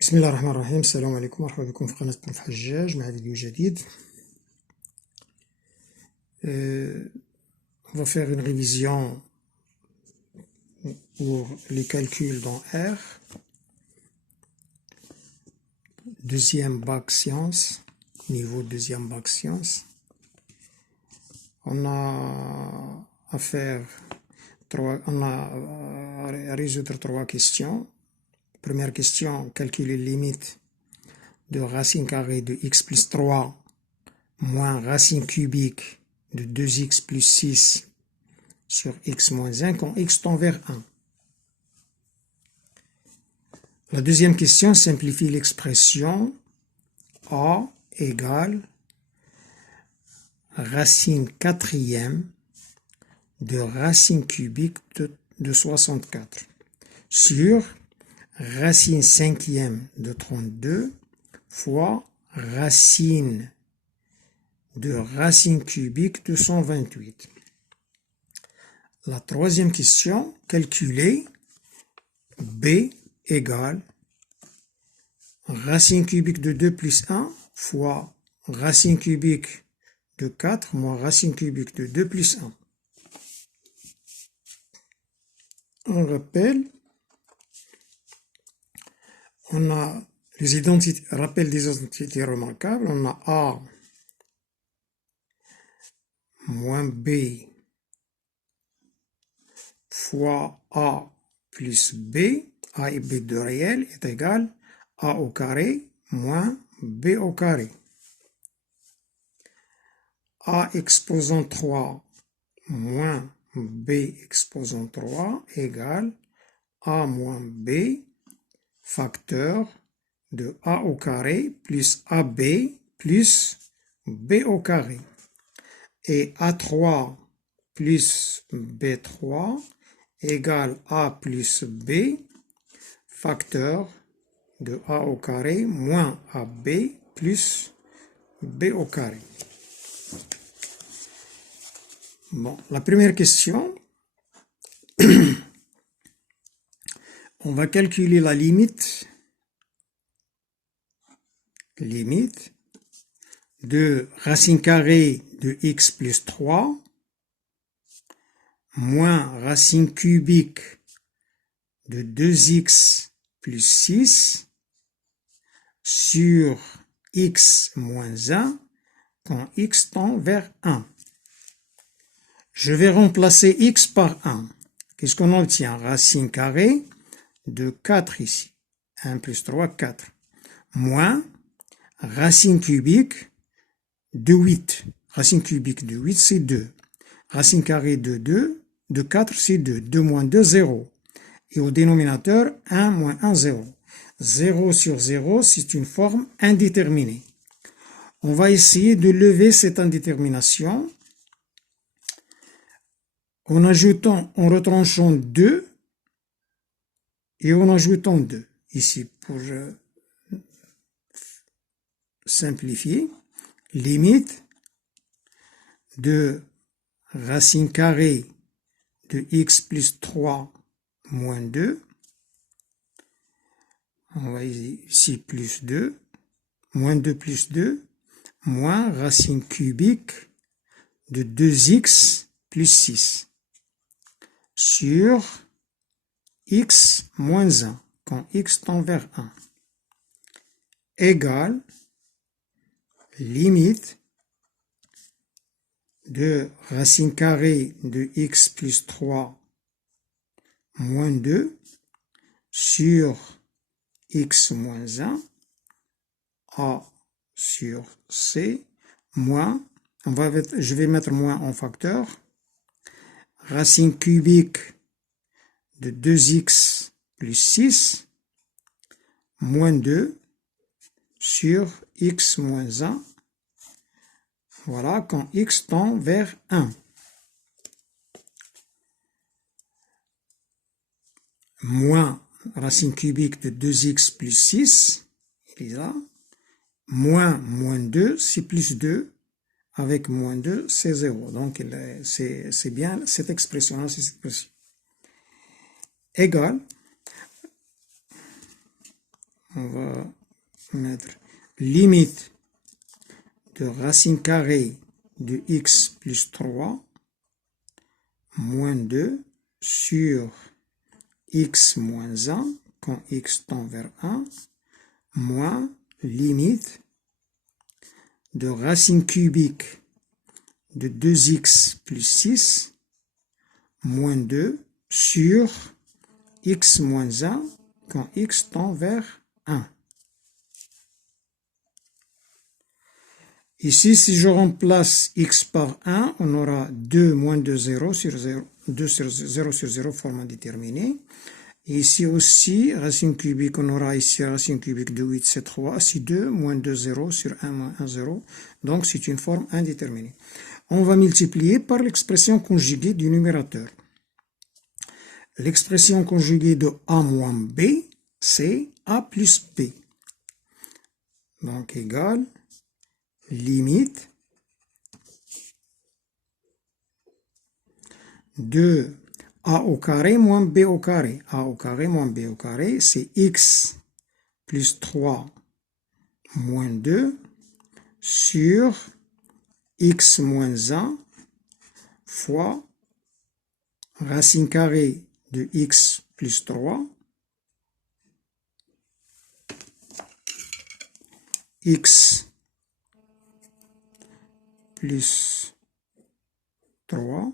بسم الله الرحمن الرحيم. السلام عليكم، مرحبا بكم في قناة بروف حجاج مع فيديو جديد. On va faire une révision pour les calculs dans R. Deuxième bac sciences, niveau deuxième bac sciences. On a à faire à résoudre trois questions. Première question, calculer les limites de racine carrée de x plus 3 moins racine cubique de 2x plus 6 sur x moins 1 quand x tend vers 1. La deuxième question simplifie l'expression a égale racine quatrième de racine cubique de 64 sur racine cinquième de 32 fois racine de racine cubique de 128. La troisième question, calculer b égale racine cubique de 2 plus 1 fois racine cubique de 4 moins racine cubique de 2 plus 1. On rappelle, on a les identités, rappel des identités remarquables, on a A moins B fois A plus B, A et B de réel est égal A au carré moins B au carré. A exposant 3 moins B exposant 3 égale A moins B facteur de A au carré plus AB plus B au carré. Et A3 plus B3 égale A plus B facteur de A au carré moins AB plus B au carré. Bon, la première question, on va calculer la limite de racine carrée de x plus 3 moins racine cubique de 2x plus 6 sur x moins 1 quand x tend vers 1. Je vais remplacer x par 1. Qu'est-ce qu'on obtient? Racine carrée de 4 ici. 1 plus 3, 4. Moins racine cubique de 8. Racine cubique de 8, c'est 2. Racine carrée de 2, de 4, c'est 2. 2 moins 2, 0. Et au dénominateur, 1 moins 1, 0. 0 sur 0, c'est une forme indéterminée. On va essayer de lever cette indétermination en retranchant 2 et en ajoutant 2. Ici, pour simplifier, limite de racine carrée de x plus 3 moins 2, on va ici plus 2, moins 2 plus 2, moins racine cubique de 2x plus 6 sur x moins 1 quand x tend vers 1 égale limite de racine carrée de x plus 3 moins 2 sur x moins 1 a sur c moins, je vais mettre moins en facteur, racine cubique de 2x plus 6 moins 2 sur x moins 1, voilà, quand x tend vers 1. Moins racine cubique de 2x plus 6, il est là, moins 2, c'est plus 2, avec moins 2, c'est 0. Donc, c'est bien cette expression-là, c'est cette expression. Égale on va mettre limite de racine carrée de x plus 3 moins 2 sur x moins 1 quand x tend vers 1 moins limite de racine cubique de 2x plus 6 moins 2 sur x moins 1 quand x tend vers 1. Ici, si je remplace x par 1, on aura 2 moins 2, 0 sur 0, 2 sur 0 sur 0, forme indéterminée. Et ici aussi, racine cubique, on aura ici racine cubique de 8, c'est 3. Ici 2 moins 2, 0 sur 1 moins 1, 0. Donc, c'est une forme indéterminée. On va multiplier par l'expression conjuguée du numérateur. L'expression conjuguée de a moins b, c'est a plus b. Donc, égale limite de a au carré moins b au carré. A au carré moins b au carré, c'est x plus 3 moins 2 sur x moins 1 fois racine carrée de x plus 3 x plus 3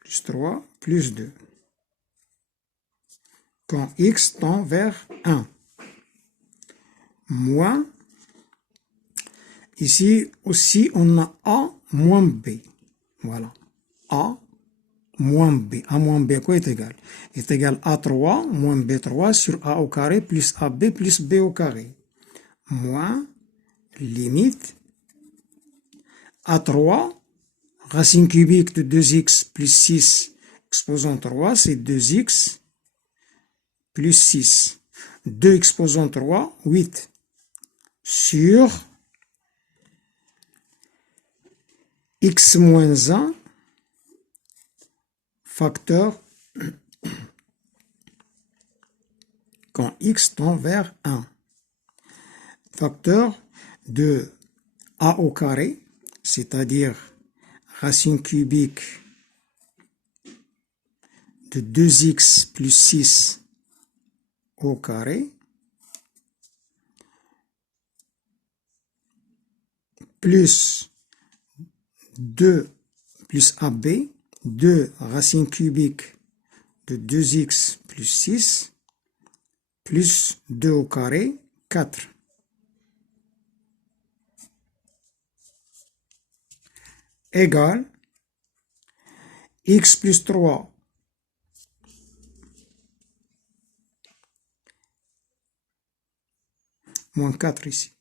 plus 3 plus 2 quand x tend vers 1 moins ici aussi on a a moins b, voilà, a moins b, a moins b quoi est égal? Est égal a3 moins b3 sur a au carré plus ab plus b au carré moins limite a3 racine cubique de 2x plus 6 exposant 3, c'est 2x plus 6. 2 exposant 3, 8. Sur x moins 1, facteur quand x tend vers 1. Facteur de a au carré, c'est-à-dire racine cubique de 2x plus 6 au carré plus 2 plus AB, 2 racine cubique de 2x plus 6 plus 2 au carré, 4. Égale x plus 3 moins 4 ici.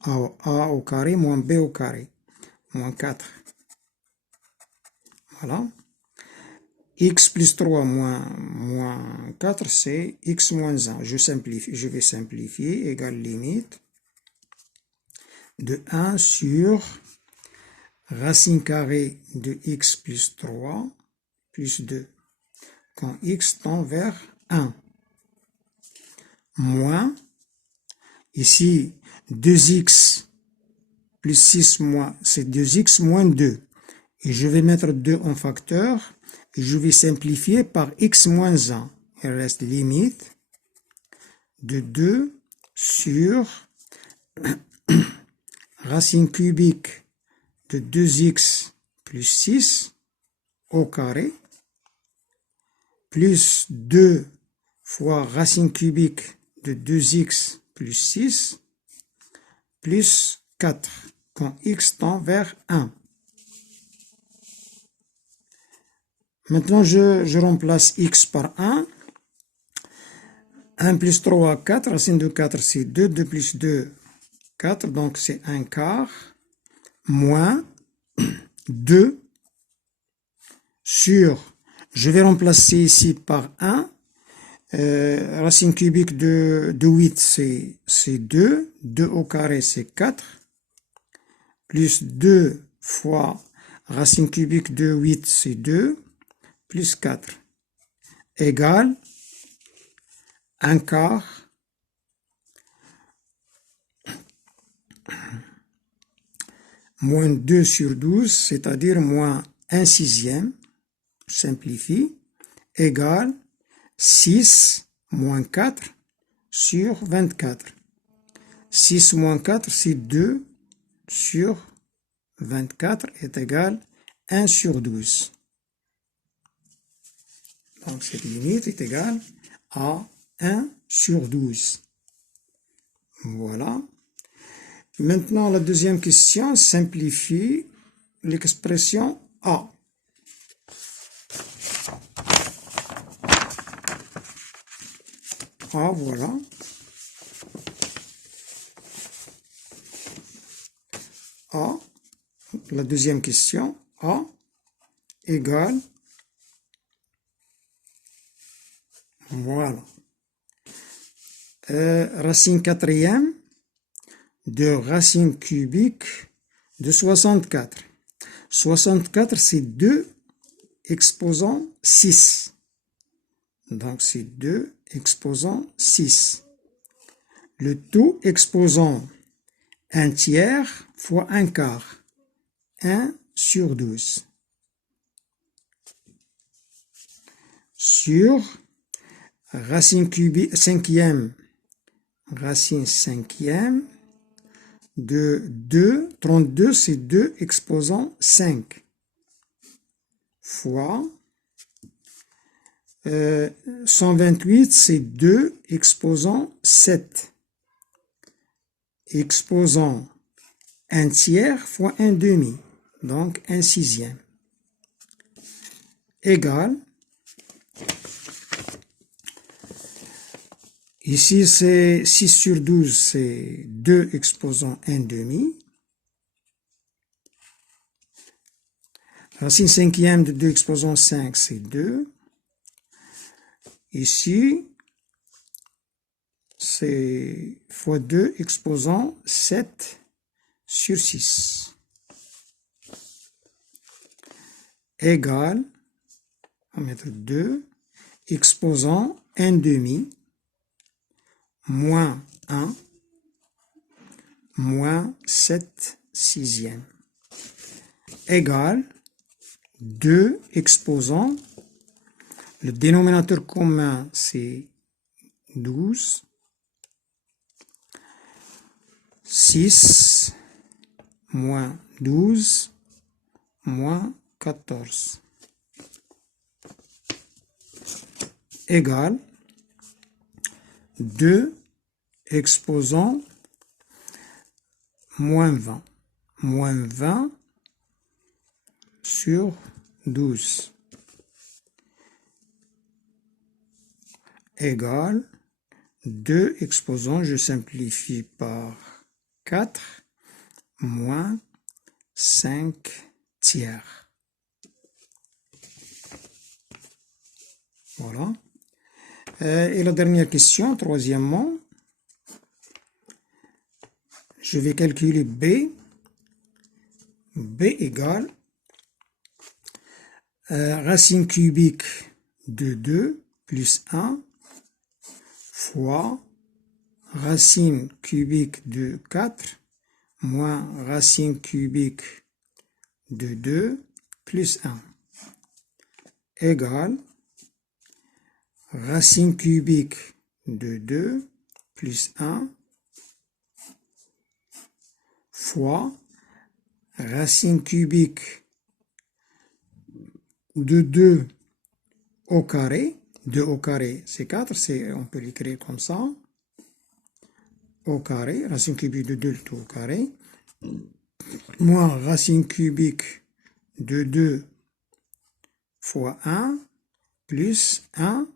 A au carré moins B au carré, moins 4. Voilà. X plus 3 moins 4, c'est x moins 1. Je vais simplifier, égale limite de 1 sur racine carrée de x plus 3 plus 2, quand x tend vers 1, moins, ici, 2x plus 6 moins, c'est 2x moins 2. Et je vais mettre 2 en facteur, et je vais simplifier par x moins 1. Il reste limite de 2 sur racine cubique de 2x plus 6 au carré, plus 2 fois racine cubique de 2x plus 6, plus 4, quand x tend vers 1. Maintenant, je remplace x par 1. 1 plus 3, 4. Racine de 4, c'est 2. 2 plus 2, 4. Donc, c'est 1 quart. Moins 2 sur, je vais remplacer ici par 1. Racine cubique de 8, c'est 2. 2 au carré, c'est 4. Plus 2 fois Racine cubique de 8, c'est 2, plus 4, égale 1 quart moins 2 sur 12, c'est-à-dire moins 1 sixième, je simplifie, égale 6 moins 4 sur 24. 6 moins 4, c'est 2 sur 24 est égal 1 sur 12. Donc cette limite est égale à 1 sur 12. Voilà. Maintenant, la deuxième question simplifie l'expression A. A, voilà. A, la deuxième question, A égale, voilà, racine quatrième de racine cubique de 64. 64, c'est 2 exposant 6. Donc, c'est 2 exposant 6. Le tout exposant 1 tiers fois 1 quart. 1 sur 12. Sur racine cubique cinquième, racine cinquième de 2, 32, c'est 2 exposant 5, fois 128, c'est 2 exposant 7, exposant 1 tiers fois 1 demi, donc 1 sixième, égale, ici c'est 6 sur 12, c'est 2 exposant 1 demi, racine cinquième de 2 exposant 5, c'est 2, ici c'est fois 2 exposant 7 sur 6, égale, on va mettre 2, exposant 1 demi, moins 1, moins 7 sixièmes, égale 2 exposant, le dénominateur commun c'est 12, 6, moins 12, moins 14, égale 2 exposant moins 20. Moins 20 sur 12 égale 2 exposant, je simplifie par 4, moins 5 tiers. Voilà. Et la dernière question, troisièmement, je vais calculer B. B égale racine cubique de 2 plus 1 fois racine cubique de 4 moins racine cubique de 2 plus 1 égale racine cubique de 2 plus 1 fois racine cubique de 2 au carré. 2 au carré, c'est 4, on peut l'écrire comme ça. Au carré, racine cubique de 2 tout au carré, moins racine cubique de 2 fois 1 plus 1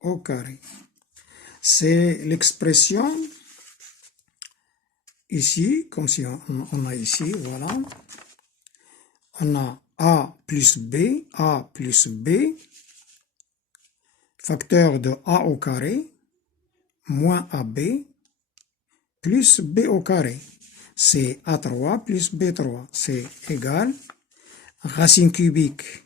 au carré. C'est l'expression ici, comme si on a ici, voilà. On a A plus B, facteur de A au carré, moins AB, plus B au carré. C'est A3 plus B3, c'est égal racine cubique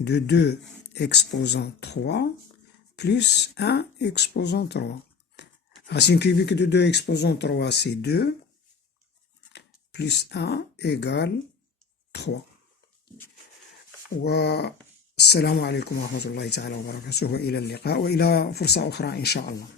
de 2 exposant 3 plus 1 exposant 3. Racine cubique de 2 exposant 3, c'est 2, plus 1 égale 3. والسلام عليكم ورحمة الله تعالى وبركاته، وإلى اللقاء وإلى فرصة أخرى إن شاء الله.